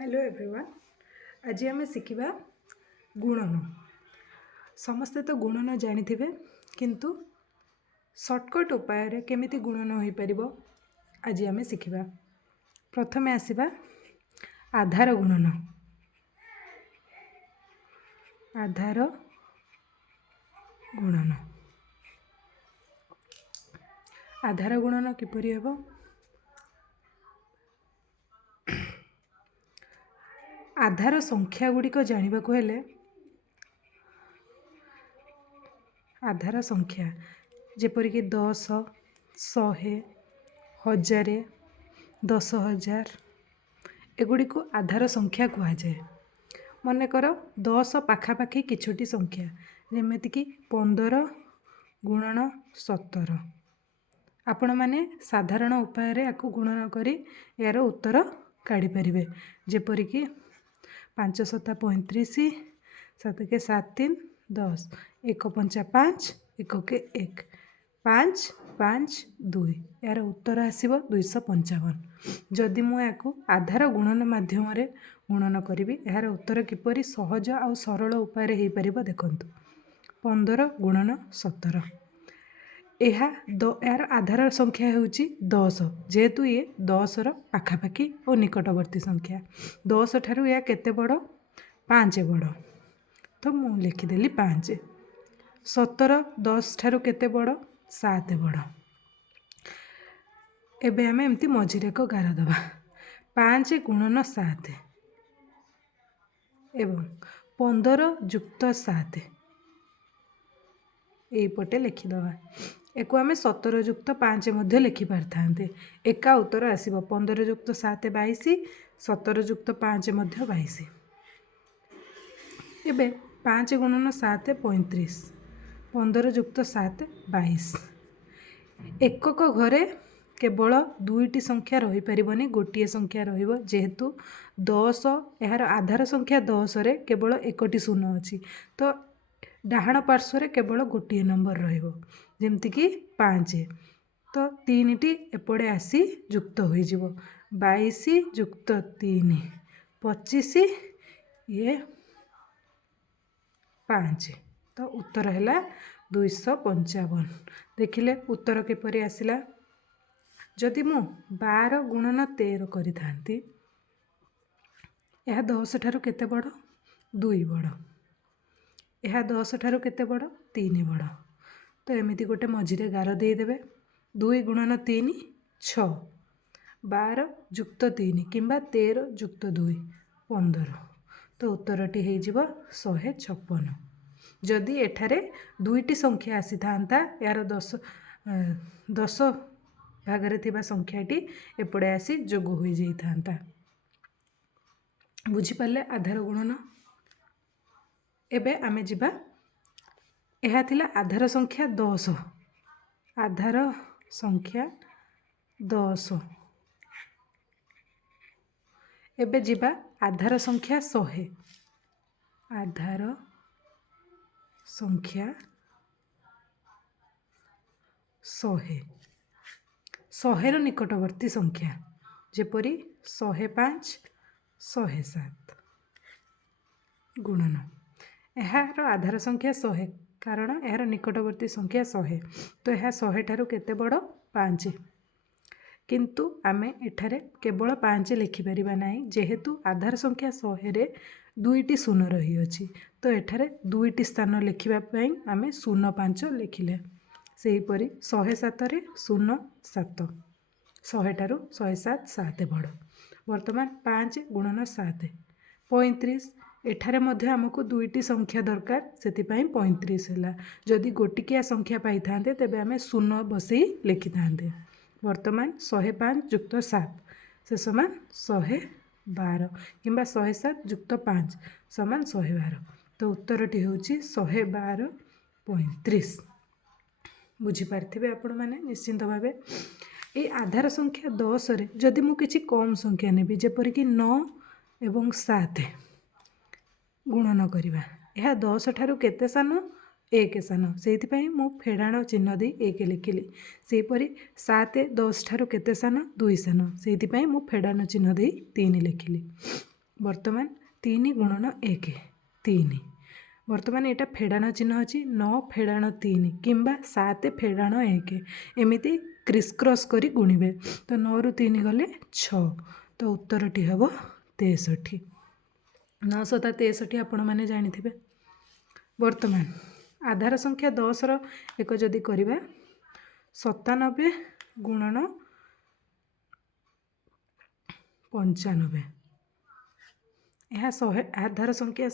Hello everyone. आज आम शिखा गुणन। समस्ते तो गुणन जानी थे, किंतु सर्टकट उपाय केमिति गुणन हो पार आज आम शिखा। प्रथम आसवा आधार गुणन। आधार गुणन आधार गुणन किपरि हेबो? आधार संख्या गुड़िक जानवा हेले आधार संख्या जेपरिक 10, 100, 1000, 10,000 एगुड़ी को आधार संख्या कह जाए। मनकर 10 पाखापाखि किछुटी संख्या जमीक 15 गुणन 17। आपण मैंने साधारण उपाय या गुणन करी यार उत्तर काढ़ी पारे। जेपरिक 5 7 35, 7 के 7 3 10, 1 5 5, 1 के 1, 5 5 2 यार उत्तर आसब 255। जदि मुझे आधार गुणन माध्यम गुणन करी यार उत्तर किपरि सहज आ सरल उपाय हो पार देखु। 15 गुणन 17 यार आधार संख्या हूँ 10, जेहेतु ये 10 पाखापाखि और निकटवर्ती संख्या। 10 ठारू या केते बड़? 5 बड़, तो मु लिखिदेली 5। 17 10 ठारू केते बड़? 7 बड़। एबे आमे एमती मझिरे एक गार दबा 5 गुणन 7 एवं 15 युक्त 7 यहीपटे लिखिदबा। एक आम 17 युक्त 5 लिखिपार था। एका उत्तर आसब 15 युक्त 7 22, 17 युक्त 5 22। एबे 5 गुणन 7 35, 15 युक्त 7 22। एकक घरे केवल दुईटी संख्या रही पारिबनी, गोटे संख्या रहिबो। जेहेतु 10 यार आधार संख्या 10 रे केवल एकटी शून्य अच्छी, तो डाहाण पार्श्व केवल गोटे नंबर रहिबो जेमती कि 5। तो 3टी एपटे आसी युक्त हो 22 युक्त 3 25 ये 5। तो उत्तर है 255। देखिले उत्तर किपरि आसिला। जदि मु 12 गुणन 13 करि थांती, यह 10 ठारू केते बड़? 2 बड़। यह 10 ठारू केते बड़? 3 बड़। तो एमिति गोटे मझिरे गार देदेवे। 2 गुणन 3 6, 12 युक्त 3 किंबा 13 युक्त 2 15। तो उत्तरटी हो 156। जदि एठारे दुईटी संख्या आसी था यार 10 भागरे थिबा संख्याटी एपड़े आसी जोग हो जाता। बुझीपारे आधार गुणन। एबे आमे जिबा यह थिला आधार संख्या 10। आधार संख्या 10। एबे जिबा आधार संख्या 100। आधार संख्या 100। 100 निकटवर्ती संख्या जेपरी 105, 107 गुणन। यार आधार संख्या 100 कारण यार निकटवर्ती संख्या 100, तो यह 100 ठारू केते बड़? 5। किंतु आमे एठारे केवल 5 लिखिपर ना, जेहेतु आधार संख्या 100 रे दुईटी शून्य रही अच्छी, तो एठारे दुईटी स्थान लिखापी आमे 05 लिखिले। सेहीपरि 107 रे 07, 100 ठारू 107 7 बड़। वर्तमान 5 गुणन 7 35। एठारे मध्य आमको दुईटी संख्या दरकार, से 35 है। जदि गोटिकिया संख्या पाई था तेबे आमे 0 बसई लिखि था। वर्तमान 105 युक्त 7 से समान 112 किंबा 107 युक्त 5 समान 112। तो उत्तरटी हूँ 112 35। बुझीपारे आपण मैंने निश्चिंत भाव। ये आधार संख्या 10 रे जदि मु किछि कम संख्या नेबी, जेपरिक 9 एवं 7 गुणन करवा, यह 10 ठारू केते सान? 1 सान। से मु फेड़ाण चिन्ह दे 1 लिखिली। सेहीपरि 7 10 ठारू केते सान? 2 सान। से मु फेड़ाण चिन्ह दे 3 लिखिली। ବର୍ତ୍ତମାନ 3 ଗୁଣନ 1 3। ବର୍ତ୍ତମାନ ଏଇଟା ଫେଡ଼ାଣ ଚିହ୍ନ ଅଛି 9 ଫେଡ଼ାଣ 3 କିମ୍ବା 7 ଫେଡ଼ାଣ 1 ଏମିତି କ୍ରିସ୍ କ୍ରସ୍ କରି ଗୁଣିବେ। ତ 9ରୁ 3 ଗଲେ 6। ତ ଉତ୍ତରଟି ହେବ 63। 9 ସତା 63 ଆପଣମାନେ ଜାଣିଥିବେ। ବର୍ତ୍ତମାନ ଆଧାର ସଂଖ୍ୟା 10ର ଏକ ଯଦି କରିବା 97 ଗୁଣନ 95। ଏହା ଆଧାର ସଂଖ୍ୟା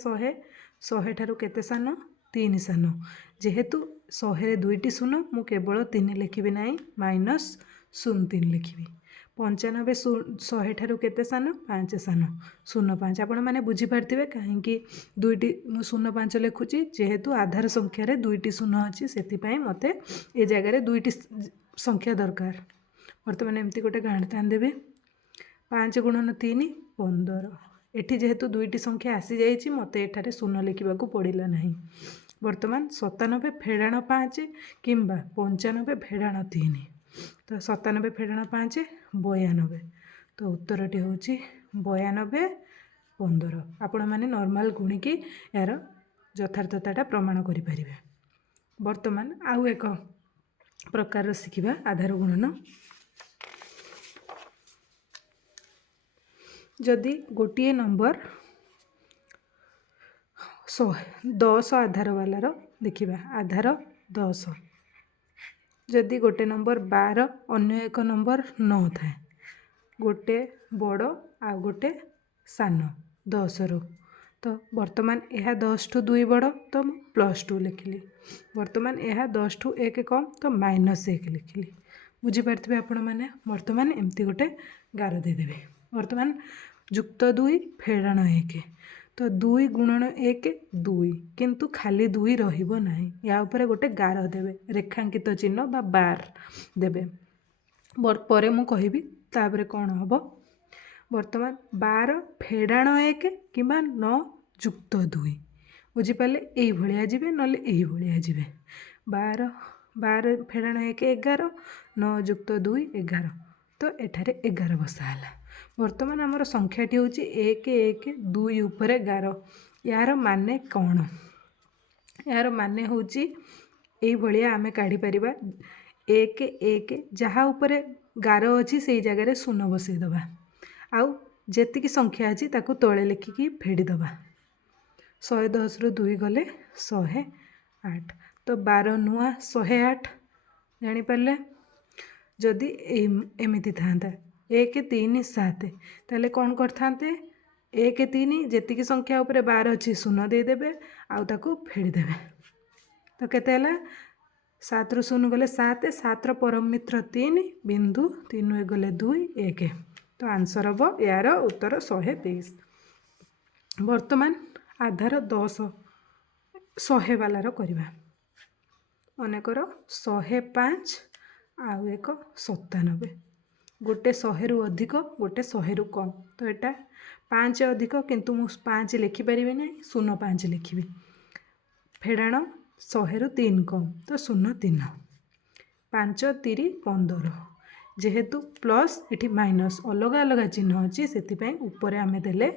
100 ଠାରୁ କେତେ ସାନ? 3 ସାନ। ଯେହେତୁ 100ରେ 2ଟି ଶୂନ ମୁଁ କେବଳ 3 ଲେଖିବି ନାହିଁ -03 ଲେଖିବି। 95 100 ଠାରୁ କେତେ ସାନ? 5 ସାନ। 05 ଆପଣମାନେ ବୁଝିପାରିଥିବେ କାହିଁକି 2ଟି ମୁଁ 05 ଲେଖୁଛି। ଯେହେତୁ ଆଧାର ସଂଖ୍ୟାରେ 2ଟି ଶୂନ ଅଛି ସେଥିପାଇଁ ମୋତେ ଏ ଜାଗାରେ 2ଟି ସଂଖ୍ୟା ଦରକାର। ବର୍ତ୍ତମାନ ଏମିତି ଗୋଟେ ଗାଣ୍ଟାନ ଦେବି 5 ଗୁଣନ 3 15। ଏଠି ଯେହେତୁ 2ଟି ସଂଖ୍ୟା ଆସିଯାଇଛି ମୋତେ ଏଠାରେ ଶୂନ ଲେଖିବାକୁ ପଡ଼ିଲା ନାହିଁ। ବର୍ତ୍ତମାନ 97 ଫେଡ଼ାଣ 5 କିମ୍ବା 95 ଫେଡ଼ାଣ 3। ତ 97 ଫେଡ଼ାଣ 5 92। ତ ଉତ୍ତରଟି ହେଉଛି 92 15। ଆପଣମାନେ ନର୍ମାଲ ଗୁଣିକି ଏହାର ଯଥାର୍ଥତାଟା ପ୍ରମାଣ କରିପାରିବେ। ବର୍ତ୍ତମାନ ଆଉ ଏକ ପ୍ରକାରର ଶିଖିବା ଆଧାର ଗୁଣନ। ଯଦି ଗୋଟିଏ ନମ୍ବର 10 ଆଧାର ବାଲାର ଦେଖିବା ଆଧାର 10। ଯଦି ଗୋଟେ ନମ୍ବର 12 ଅନ୍ୟ ଏକ ନମ୍ବର 9 ଥାଏ, ଗୋଟେ ବଡ଼ ଆଉ ଗୋଟେ ସାନ 10ରୁ। ତ ବର୍ତ୍ତମାନ ଏହା 10ଠୁ 2 ବଡ଼ ତ ମୁଁ +2 ଲେଖିଲି। ବର୍ତ୍ତମାନ ଏହା 10ଠୁ 1 କମ୍ ତ -1 ଲେଖିଲି। ବୁଝିପାରିଥିବେ ଆପଣମାନେ। ବର୍ତ୍ତମାନ ଏମିତି ଗୋଟେ ଗାର ଦେଇଦେବେ। ବର୍ତ୍ତମାନ ଯୁକ୍ତ 2 ଫେଡ଼ାଣ 1। ତ 2 ଗୁଣନ 1 2 କିନ୍ତୁ ଖାଲି 2 ରହିବ ନାହିଁ। ୟା ଉପରେ ଗୋଟେ ଗାର ଦେବେ, ରେଖାଙ୍କିତ ଚିହ୍ନ ବା ବାର୍ ଦେବେ। ପରେ ମୁଁ କହିବି ତାପରେ କ'ଣ ହେବ। ବର୍ତ୍ତମାନ 12 ଫେଡ଼ାଣ 1 କିମ୍ବା 9 ଯୁକ୍ତ 2। ବୁଝିପାରିଲେ? ଏଇଭଳିଆ ଯିବେ ନହେଲେ ଏଇଭଳିଆ ଯିବେ। 12 ଫେଡ଼ାଣ 1 11 9 ଯୁକ୍ତ 2 11। ତ ଏଠାରେ 11 ବସା ହେଲା। ବର୍ତ୍ତମାନ ଆମର ସଂଖ୍ୟାଟି ହେଉଛି 1 1 2 ଉପରେ ଗାର। ଏହାର ମାନେ କ'ଣ? ଏହାର ମାନେ ହେଉଛି ଏଇଭଳିଆ ଆମେ କାଢ଼ିପାରିବା 1 1 ଯାହା ଉପରେ ଗାର ଅଛି ସେଇ ଜାଗାରେ ଶୂନ ବସେଇଦେବା। ଆଉ ଯେତିକି ସଂଖ୍ୟା ଅଛି ତାକୁ ତଳେ ଲେଖିକି ଫେଡ଼ିଦେବା। 110ରୁ 2 ଗଲେ 108। ତ 12 ନୂଆ 108 ଜାଣିପାରିଲେ। ଯଦି ଏମିତି ଥାନ୍ତା 1 3 7 ତାହେଲେ କ'ଣ କରିଥାନ୍ତେ? 1 3 ଯେତିକି ସଂଖ୍ୟା ଉପରେ 12 ଅଛି ଶୂନ ଦେଇଦେବେ ଆଉ ତାକୁ ଫେଡ଼ିଦେବେ। ତ କେତେ ହେଲା? 7ରୁ 0 ଗଲେ 7 7ର ପରମ ମିତ୍ର 3 ବିନ୍ଦୁ 3 ଗଲେ 2 1। ତ ଆନ୍ସର ହେବ ଏହାର ଉତ୍ତର 123। ବର୍ତ୍ତମାନ ଆଧାର 10 100 ବାଲାର କରିବା। ମନେକର 105 ଆଉ ଏକ 97। ଗୋଟେ 100ରୁ ଅଧିକ ଗୋଟେ 100ରୁ କମ୍। ତ ଏଇଟା 5 ଅଧିକ କିନ୍ତୁ ମୁଁ 5 ଲେଖିପାରିବି ନାହିଁ 05 ଲେଖିବି। ଫେଡ଼ାଣ 100ରୁ 3 କମ୍ ତ 03। 5 3 15। ଯେହେତୁ ପ୍ଲସ୍ ଏଠି ମାଇନସ୍ ଅଲଗା ଅଲଗା ଚିହ୍ନ ଅଛି ସେଥିପାଇଁ ଉପରେ ଆମେ ଦେଲେ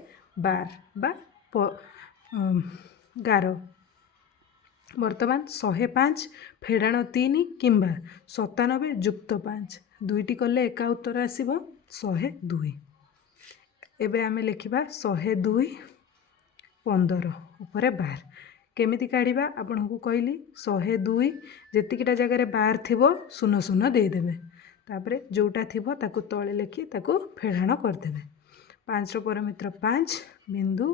ବାର୍ ବା ଗାର। ବର୍ତ୍ତମାନ 105 ଫେଡ଼ାଣ 3 କିମ୍ବା 97 ଯୁକ୍ତ 5 ଦୁଇଟି କଲେ ଏକା ଉତ୍ତର ଆସିବ 102। ଏବେ ଆମେ ଲେଖିବା 102 15 ଉପରେ ବାର୍। କେମିତି କାଢ଼ିବା ଆପଣଙ୍କୁ କହିଲି 102 ଯେତିକିଟା ଜାଗାରେ ବାର୍ ଥିବ 0 0 ଦେଇଦେବେ। ତାପରେ ଯେଉଁଟା ଥିବ ତାକୁ ତଳେ ଲେଖି ତାକୁ ଫେଡ଼ାଣ କରିଦେବେ। 5ର ପରମିତ୍ର 5 ବିନ୍ଦୁ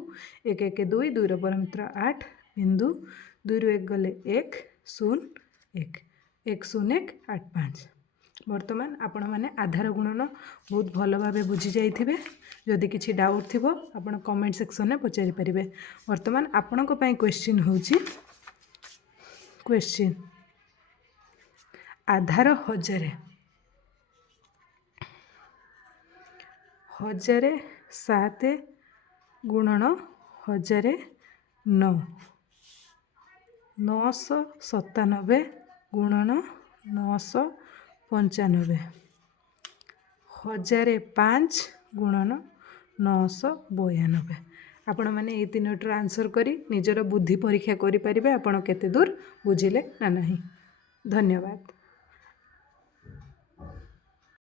1 1 2 2ର ପରମିତ୍ର 8 ବିନ୍ଦୁ 2ରୁ 1 ଗଲେ 1 0 1 1 0 1 8 5। ବର୍ତ୍ତମାନ ଆପଣମାନେ ଆଧାର ଗୁଣନ ବହୁତ ଭଲ ଭାବେ ବୁଝି ଯାଇଥିବେ। ଯଦି କିଛି ଡାଉଟ୍ ଥିବ ଆପଣ କମେଣ୍ଟ ସେକ୍ସନରେ ପଚାରିପାରିବେ। ବର୍ତ୍ତମାନ ଆପଣଙ୍କ ପାଇଁ କ୍ୱେଶ୍ଚିନ୍ ହେଉଛି ଆଧାର 1000 7 ଗୁଣନ 1000 9 997 ଗୁଣନ 995 1005 ଗୁଣନ 992। ଆପଣମାନେ ଏଇ ତିନୋଟିର ଆନ୍ସର୍ କରି ନିଜର ବୁଦ୍ଧି ପରୀକ୍ଷା କରିପାରିବେ ଆପଣ କେତେ ଦୂର ବୁଝିଲେ ନା ନାହିଁ। ଧନ୍ୟବାଦ।